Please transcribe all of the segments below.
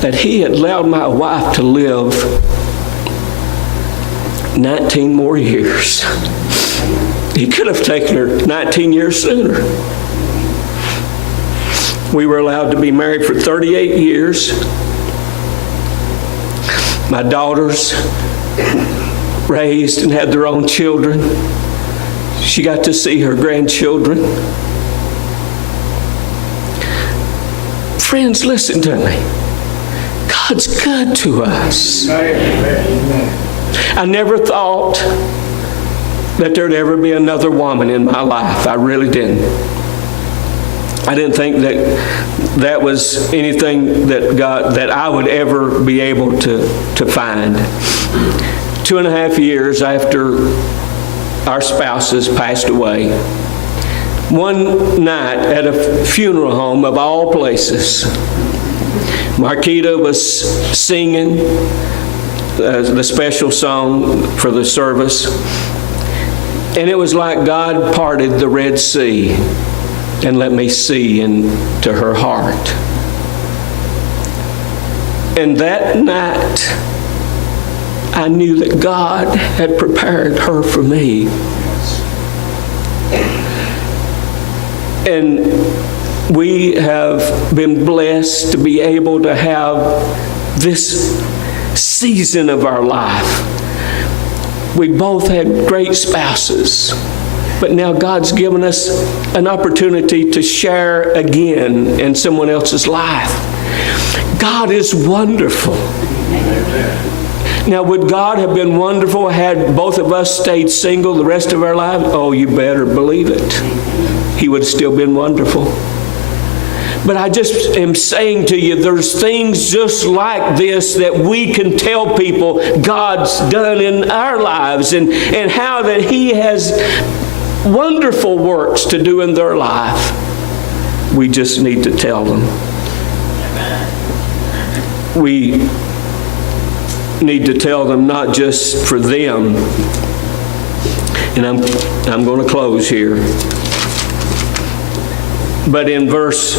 that He had allowed my wife to live 19 more years. He could have taken her 19 years sooner. We were allowed to be married for 38 years. My daughters raised and had their own children. She got to see her grandchildren. Friends, listen to me. God's good to us. I never thought that there'd ever be another woman in my life. I really didn't. I didn't think that was anything that I would ever be able to find. 2.5 years after our spouses passed away, one night at a funeral home of all places, Marquita was singing the special song for the service, and it was like God parted the Red Sea and let me see into her heart. And that night, I knew that God had prepared her for me. And we have been blessed to be able to have this season of our life. We both had great spouses, but now God's given us an opportunity to share again in someone else's life. God is wonderful. Now, would God have been wonderful had both of us stayed single the rest of our lives? Oh, you better believe it. He would have still been wonderful. But I just am saying to you, there's things just like this that we can tell people God's done in our lives, and how that He has wonderful works to do in their life. We just need to tell them. We need to tell them not just for them. And I'm going to close here. But in verse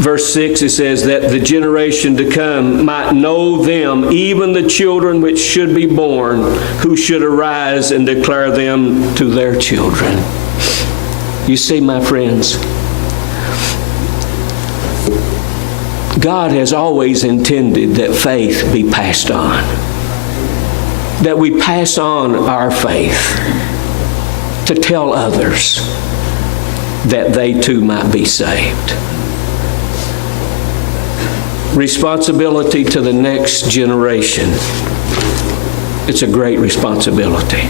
6, it says that the generation to come might know them, even the children which should be born, who should arise and declare them to their children. You see, my friends, God has always intended that faith be passed on. That we pass on our faith to tell others that they too might be saved. Responsibility to the next generation. It's a great responsibility.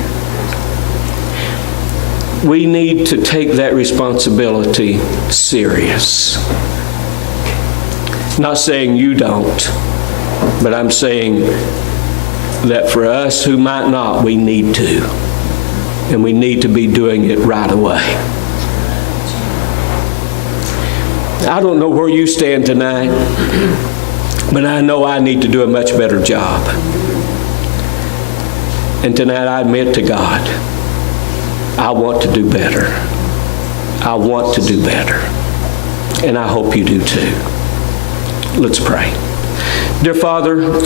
We need to take that responsibility serious. Not saying you don't, but I'm saying that for us who might not, we need to. And we need to be doing it right away. I don't know where you stand tonight, but I know I need to do a much better job. And tonight I admit to God, I want to do better. I want to do better. And I hope you do too. Let's pray. Dear Father,